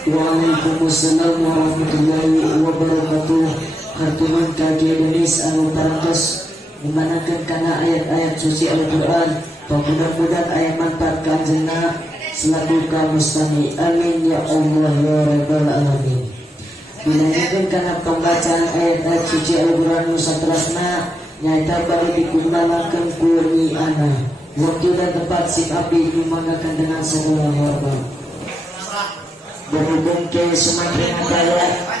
Waalaikumsalam warahmatullahi wabarakatuh. Hartuman kaki Indonesia anu parantos memanakan kana ayat-ayat suci Al-Quran. Mudah-mudahan ayat manfaat kanjena selaku kamustami. Amin ya Allah ya Rabbal Alamin. Dilanjutkan karena pembacaan ayat-ayat suci Al-Quran Nusatrasna nyata balik dikumandangkan kurni ana. Waktu dan tempat si abdi dimanggakan dengan segala hormat. Berhubung ke semakin daya.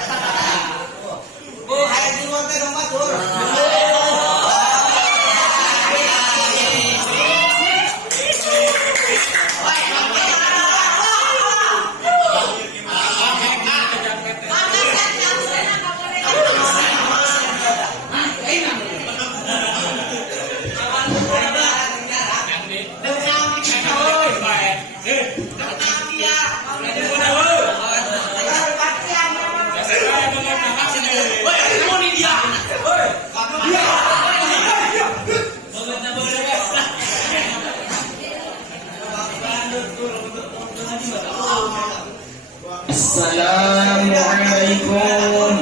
Assalamualaikum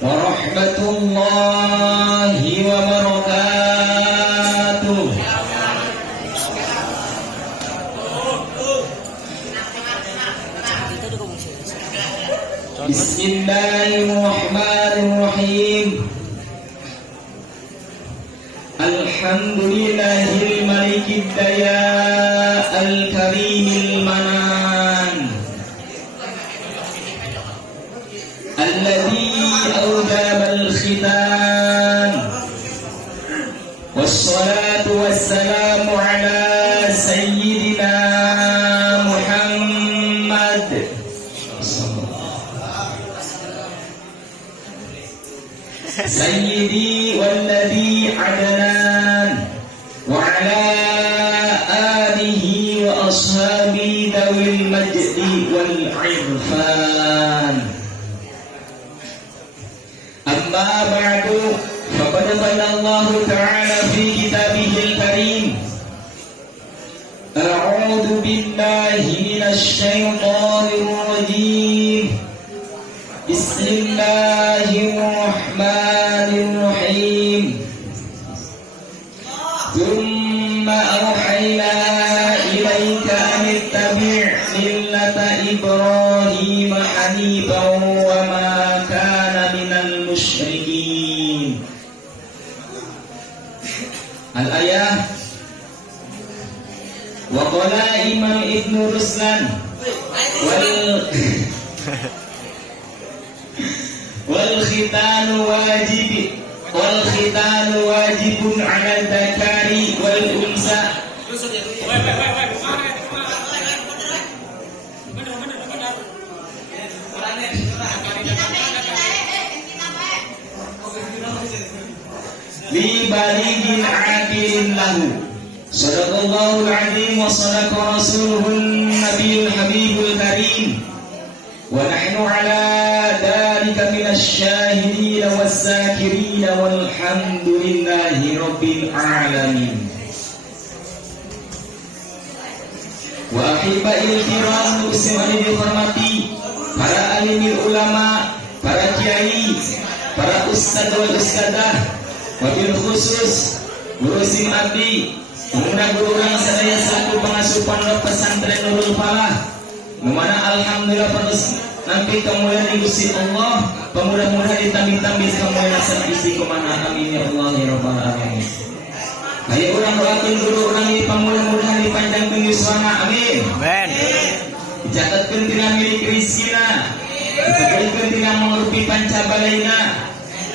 warahmatullahi wabarakatuh. Bismillahirrahmanirrahim. Alhamdulillahil malikid daya al-karimil manan alladhi awjabal khitan wassalatu wassalamu ala sayyidina Muhammad sayyidi walladhi adnan wa ala alihi wa ashabi dawil majdi wal irfan. Amma ba'du, faqad qala Allah ta'ala fi kitabihil karim, a'udzu billahi minasy syaithanir rajim. Bismillahirrahmanirrahim. Thumma awhayna ilaika an ittabi' millata Ibrahim hanifan wa ma kana minal musyrikin. Al-ayah. Wa qala Imam Ibn Ruslan wal khitanu wajibun 'ala dzakari wal unsa. Li balighin 'aqilin lahu. Sadaqallahul 'azim wa sadaqa rasuluhun nabiyul habibul karim. Wa nahnu 'ala dzalika minasy syahidin was-sakirin walhamdulillahi rabbil alamin. Wa ahibba'il kiram muslimin dihormati para alimul ulama, para kiai, para ustadz wal ustadzah, wabil khusus guru sim abdi, pemuda guru yang sadaya selaku pengasuh pondok pesantren Nurul Falah, memana alhamdulillah terus nanti kemuliaan di Gusti Allah, pemuda-pemuda ditambih-tambih kemuliaan serta istiqomah. Amin ya Allah ya rabbal alamin. Ayo urang doakeun guru urang ieu pamudah-mudahan dipanjangkeun yuswana. Amin. Amin. Dicatatkeun tina milik rizkina, dicatatkeun tina mangrupi pancabalaina.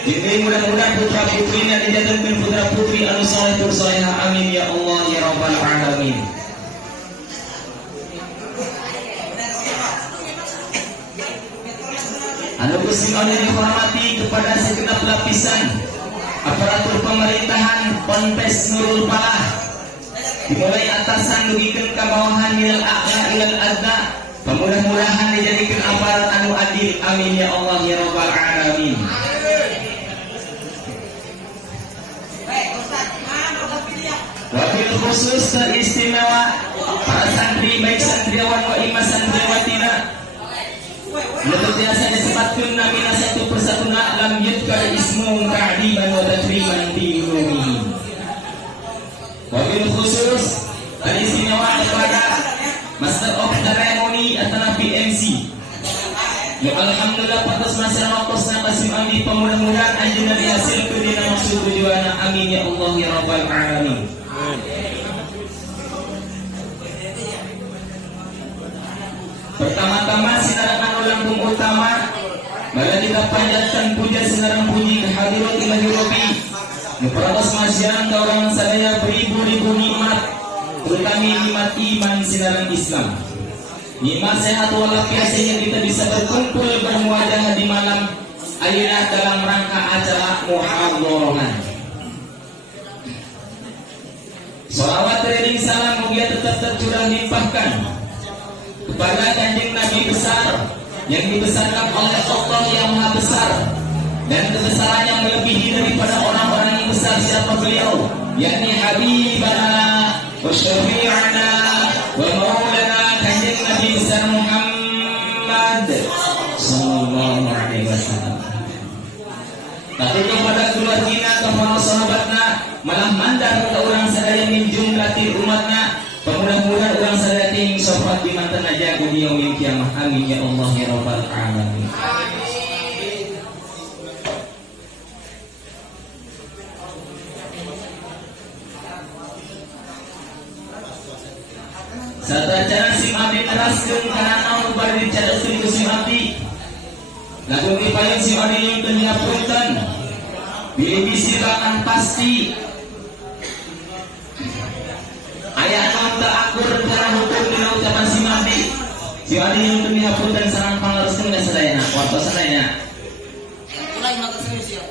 Jadi mudah-mudahan putra putrinya dijadikan putra putri anu saleh tur salehah. Amin ya Allah ya rabbal alamin. Anu Gusti anu dihormati kepada segenap lapisan aparatur pemerintahan Ponpes Nurul Falah, dimulai atasan dugikeun ka bawahan minal a'la ilal adna, mudah-mudahan dijadikan aparat anu adil. Amin ya Allah ya rabbal alamin. Wabil khusus teristimewa para santri baik santriawan wa imam santriawatina menurut biasa disebutkan namina satu persatu lam yudkar ismu ta'diban wa takriman di ulumihi. Wabil khusus teristimewa kepada Master of Ceremony atau PMC. Ya alhamdulillah patas masyarakat kosna kasim amdi pemudah-mudahan anjuna dihasil kedina maksud tujuan amin ya Allah ya rabbal alamin. Pertama-tama sinarangan langkung utama maka kita panjatkan puja sinarang puji kehadirat ilahi Rabbi Nuparatos masyarakat orang sadaya beribu-ribu nikmat terutama nikmat iman sinarang Islam, nikmat sehat walafiat sehingga kita bisa berkumpul bermuajadah di malam ayeuna dalam rangka acara muhadharah. Sholawat ring salam mugia tetap tercurah limpahkan kepada kanjeng Nabi besar yang dibesarkan oleh Allah yang Maha Besar dan kebesarannya melebihi daripada orang-orang yang besar. Siapa beliau? Yakni Habibana wa Syafi'ana wa Maulana kanjeng Nabi besar Muhammad sallallahu alaihi wasallam. Tapi kepada keluargina, kepada sahabatna, malah mandar ke orang sadaya min jumlati umatna. Mudah-mudahan orang sadaya ting sofat di mantan aja ku di yaumil kiamah. Amin ya Allah ya rabbal alamin. Satacara sim abdi teraskeun kana naon bari dicadoskeun ku sim abdi. Lagu dipayun sim abdi yang teu nyapunten. Bilih bisilakan pasti. Ayah naon teu akur kana hukum dina ucapan sim abdi. Sim abdi yang teu nyapunten sareng pangareskeun da sadayana. Warto sadayana. Mulai matur serius ya.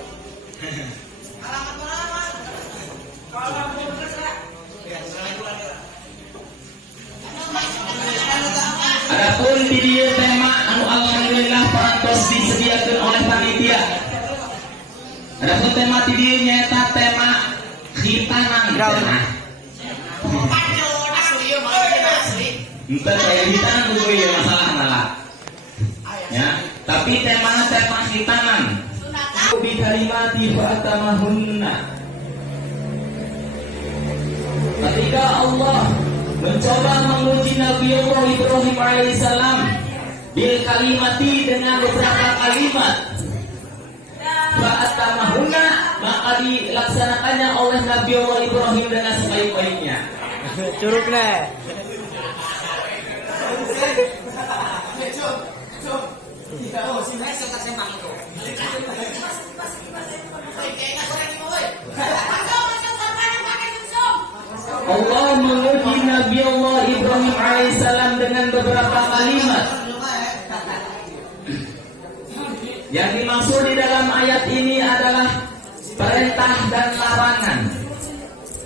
Adapun di dia tema anu alhamdulillah parantos disediakan oleh panitia. Adapun tema di dia nyata tema khitanan. Entah saya khitanan dulu ya masalah malah. Ya, tapi tema khitanan. Bi kalimati fa'tamahunna. Ketika Allah mencoba menguji Nabi Allah Ibrahim alaihissalam bil kalimati dengan beberapa kalimat, fa'tamahunna maka dilaksanakannya oleh Nabi Allah Ibrahim dengan sebaik-baiknya. Curug nih. Allah menguji Nabi Allah Ibrahim alaihissalam dengan beberapa kalimat. Yang dimaksud di dalam ayat ini adalah perintah dan larangan.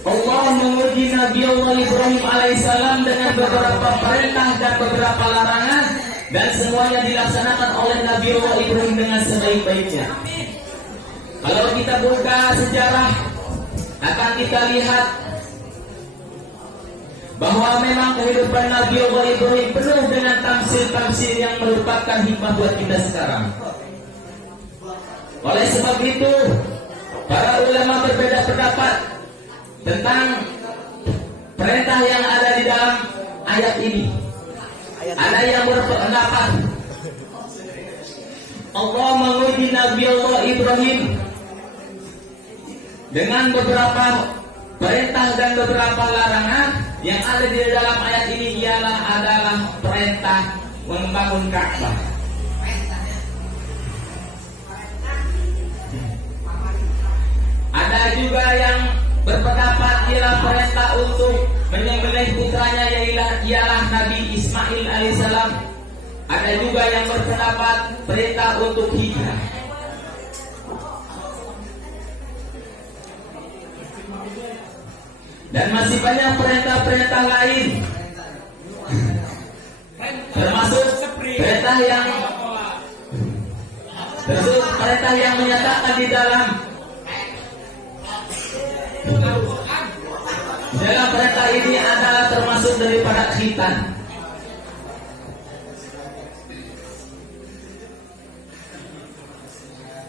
Allah menguji Nabi Allah Ibrahim alaihissalam dengan beberapa perintah dan beberapa larangan, dan semuanya dilaksanakan oleh Nabi Allah Ibrahim dengan sebaik-baiknya. Kalau kita buka sejarah, akan kita lihat bahwa memang kehidupan Nabi Allah Ibrahim penuh dengan tamsil-tamsil yang merupakan hikmah buat kita sekarang. Oleh sebab itu, para ulama berbeda pendapat tentang perintah yang ada di dalam ayat ini. Ada yang berpendapat Allah menguji Nabi Allah Ibrahim dengan beberapa perintah dan beberapa larangan. Yang ada di dalam ayat ini adalah perintah membangun Ka'bah. Ada juga yang berpendapat ialah perintah untuk menyembelih putranya ialah Nabi Ismail alaihissalam. Ada juga yang berpendapat perintah untuk hijrah. Dan masih banyak perintah-perintah lain, termasuk perintah yang menyatakan di dalam perintah ini adalah termasuk daripada khitan.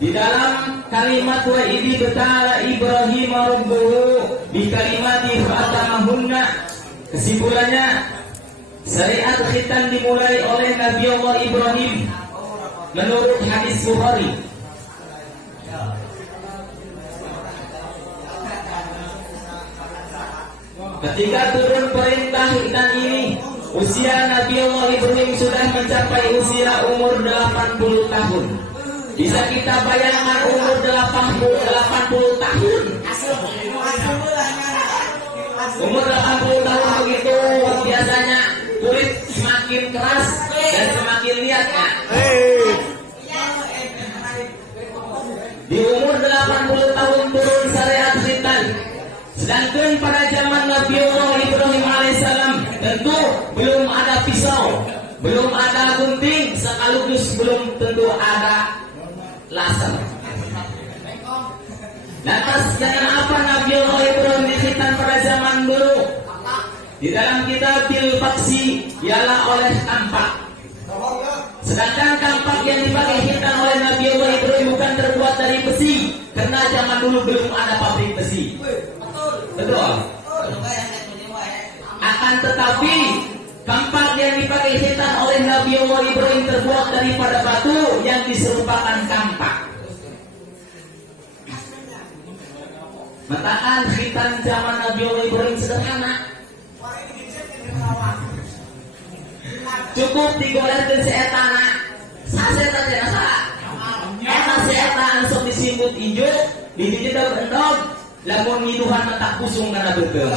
Di dalam kalimat wa idzi betala Ibrahim rabbuhu di kalimati fa'atamahunna, kesimpulannya syariat khitan dimulai oleh Nabi Allah Ibrahim menurut hadis Bukhari. Ketika turun perintah khitan ini, usia Nabi Allah Ibrahim sudah mencapai usia umur 80 tahun. Bisa kita bayangkan umur 80 tahun. Umur 80 tahun begitu biasanya kulit semakin keras dan semakin lihat. Di umur 80 tahun turun syariat khitan. Sedangkan pada zaman Nabi Allah Ibrahim alaihissalam tentu belum ada pisau, belum ada gunting, sekaligus belum tentu ada laser. Lantas dengan apa Nabi Allah Ibrahim dikhitan pada zaman dulu? Di dalam kitab Al-Faksi ialah oleh kampak. Sedangkan kampak yang dipakai khitan oleh Nabi Allah Ibrahim bukan terbuat dari besi, karena zaman dulu belum ada pabrik besi. Betul. Akan tetapi kampak yang dipakai khitan oleh Nabi Allah Ibrahim terbuat daripada batu yang diserupakan kampak. Matakan khitan zaman Nabi Allah Ibrahim sederhana. Cukup digolehkeun si eta na. Saseta teh asa. Eta si eta anu sok disimbut ijo, di dieu daun endog, lamun ngiduhan mata kusung kana beuteung.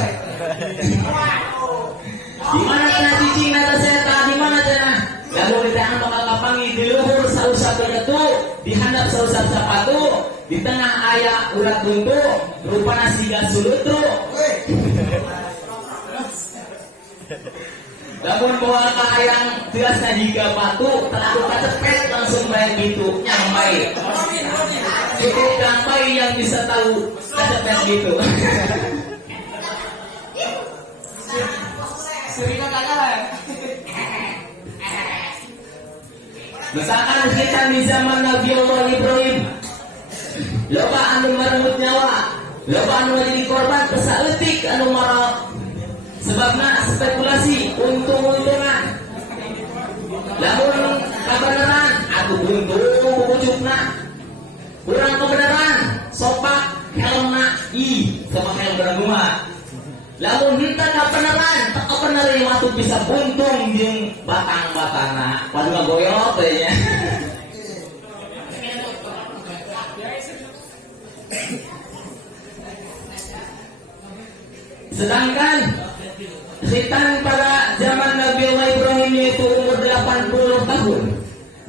Di mana cenah cicing eta si eta? Di mana cenah? Lamun di tangan bakal kapangi di luhur sausap batu, di handap sausap sapatu, di tengah aya urat buntu, rupana siga sulutru. Lamun bawa hayang tiasna jika batu terlalu kacepet langsung bayang gitu nyambai. Cukup nyambai yang bisa tahu kacepet gitu. Misalkan kita di zaman Nabi Allah Ibrahim, loba anu merenggut nyawa, loba anu jadi korban kesaletik anu marah. Sebabna spekulasi untung-untungan. Lamun kebenaran aku untung bujucna. Urang kebenaran sopak helmna sama helm beragama. Lamun henteu kebenaran teu kebenaran mah bisa buntung jeung batang-batangna. Padu goyok teh nya. Sedangkan khitan pada zaman Nabi Allah Ibrahim yaitu umur 80 tahun.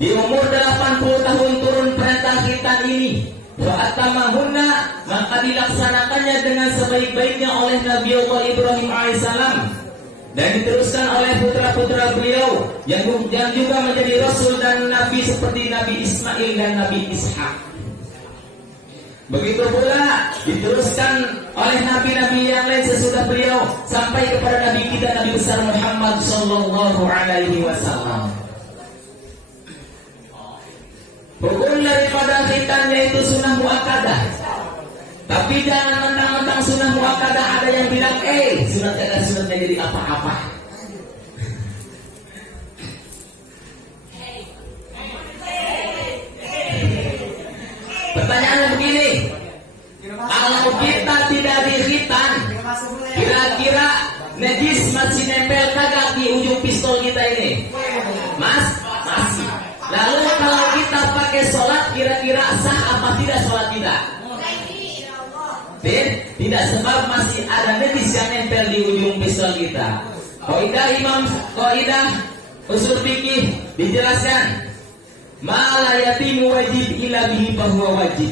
Di umur 80 tahun turun perintah khitan ini. Fa'atamahunna, maka dilaksanakannya dengan sebaik-baiknya oleh Nabi Allah Ibrahim alaihissalam dan diteruskan oleh putra-putra beliau yang juga menjadi rasul dan nabi seperti Nabi Ismail dan Nabi Ishak. Begitu pula diteruskan oleh nabi-nabi yang lain sesudah beliau sampai kepada nabi kita Nabi besar Muhammad sallallahu alaihi wasallam. Hukum daripada khitan yaitu sunnah muakkadah. Tapi jangan mentang-mentang sunnah muakkadah ada yang bilang sunatnya jadi apa-apa. Pertanyaannya begini, kalau kita tidak dikhitan, kira-kira najis masih nempel kagak di ujung pistol kita ini? Mas, masih. Lalu kalau kita pakai sholat, kira-kira sah apa tidak sholat kita? Tidak, sebab masih ada najis yang nempel di ujung pistol kita. Kaidah usul fikih dijelaskan. Ma la yatimu wajib illa bihi fahuwa wajib.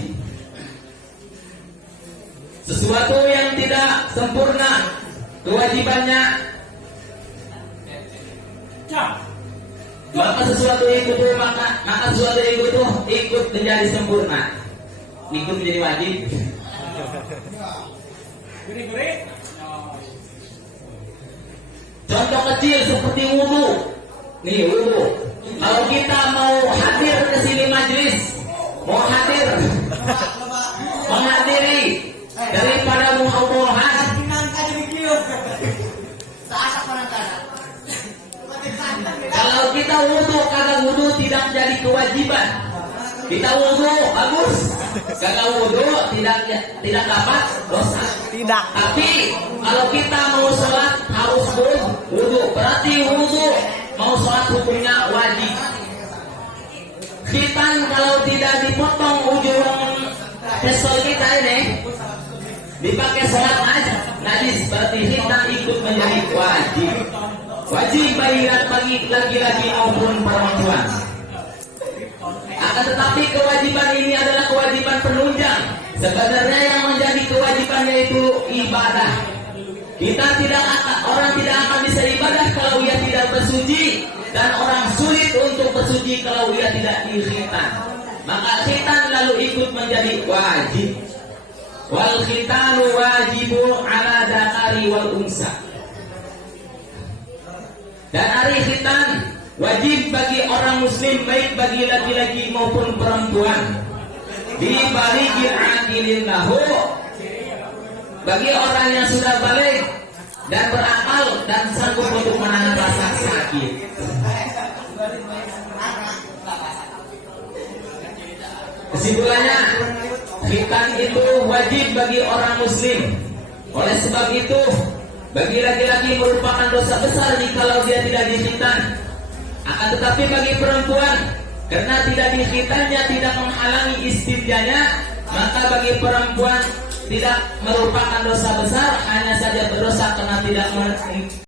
Sesuatu yang tidak sempurna kewajibannya, maka sesuatu itu ikut menjadi sempurna, ikut menjadi wajib. Contoh Contoh kecil seperti wudhu. Nih wudhu. Kalau kita mau hadir ke sini majelis, mau hadir, menghadiri daripada muhadharah, kalau kita wudhu karena wudhu tidak menjadi kewajiban. Kita wudhu bagus, kalau wudhu tidak dapat dosa. Tidak. Tapi kalau kita mau sholat harus wudhu. Berarti wudhu mau sholat hukumnya wajib. Khitan kalau tidak dipotong ujung pistol kita ini, dipakai sholat aja najis, berarti khitan ikut menjadi wajib. Wajib bagi laki-laki maupun perempuan. Akan tetapi kewajiban ini adalah kewajiban penunjang. Sebenarnya yang menjadi kewajiban yaitu ibadah. Orang tidak akan bisa ibadah kalau ia tidak bersuci, dan orang sulit untuk bersuci kalau ia tidak dikhitan. Maka khitan lalu ikut menjadi wajib. Wal khitanu wajibun ala dzakari wal unsa. Dan hari khitan wajib bagi orang muslim, baik bagi laki-laki maupun perempuan. Dibaligil aqilin lahu, bagi orang yang sudah balik dan berakal dan sanggup untuk menahan rasa sakit. Kesimpulannya, khitan itu wajib bagi orang muslim. Oleh sebab itu, bagi laki-laki merupakan dosa besar jikalau dia tidak dikhitan. Akan tetapi bagi perempuan, karena tidak dikhitannya tidak menghalangi istinjanya, maka bagi perempuan tidak merupakan dosa besar, hanya saja berdosa karena tidak